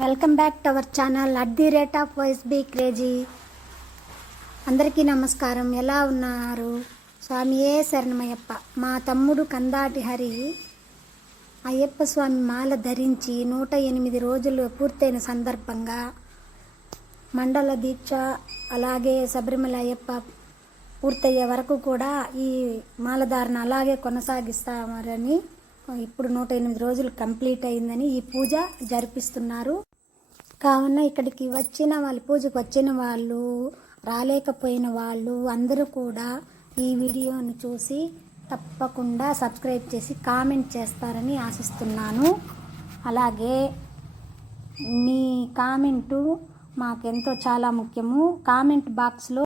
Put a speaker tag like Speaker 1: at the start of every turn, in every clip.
Speaker 1: Welcome back to our channel at the rate of voice be crazy. అందరికీ నమస్కారం. ఎలా ఉన్నారు? స్వామియే శరణమయ్యప్ప. మా తమ్ముడు కందాటి హరి అయ్యప్ప స్వామి మాల ధరించి నూట ఎనిమిది రోజులు పూర్తయిన సందర్భంగా మండల దీక్ష అలాగే శబరిమల అయ్యప్ప పూర్తయ్యే వరకు కూడా ఈ మాలధారణ అలాగే కొనసాగిస్తామని ఇప్పుడు నూట ఎనిమిది రోజులు కంప్లీట్ అయిందని ఈ పూజ జరిపిస్తున్నారు. కావున ఇక్కడికి వచ్చిన వాళ్ళు పూజకు వచ్చిన వాళ్ళు రాలేకపోయిన వాళ్ళు అందరూ కూడా ఈ వీడియోను చూసి తప్పకుండా సబ్స్క్రైబ్ చేసి కామెంట్ చేస్తారని ఆశిస్తున్నాను. అలాగే మీ కామెంటు మాకెంతో చాలా ముఖ్యము. కామెంట్ బాక్స్లో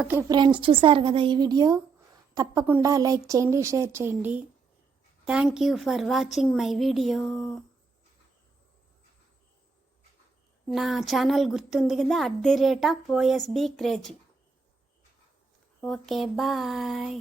Speaker 1: ఓకే ఫ్రెండ్స్ చూసారు కదా ఈ వీడియో? తప్పకుండా లైక్ చేయండి షేర్ చేయండి. Thank you for watching my video నా ఛానల్ గుర్తుంది కదా at the rate of O S B crazy. Okay bye.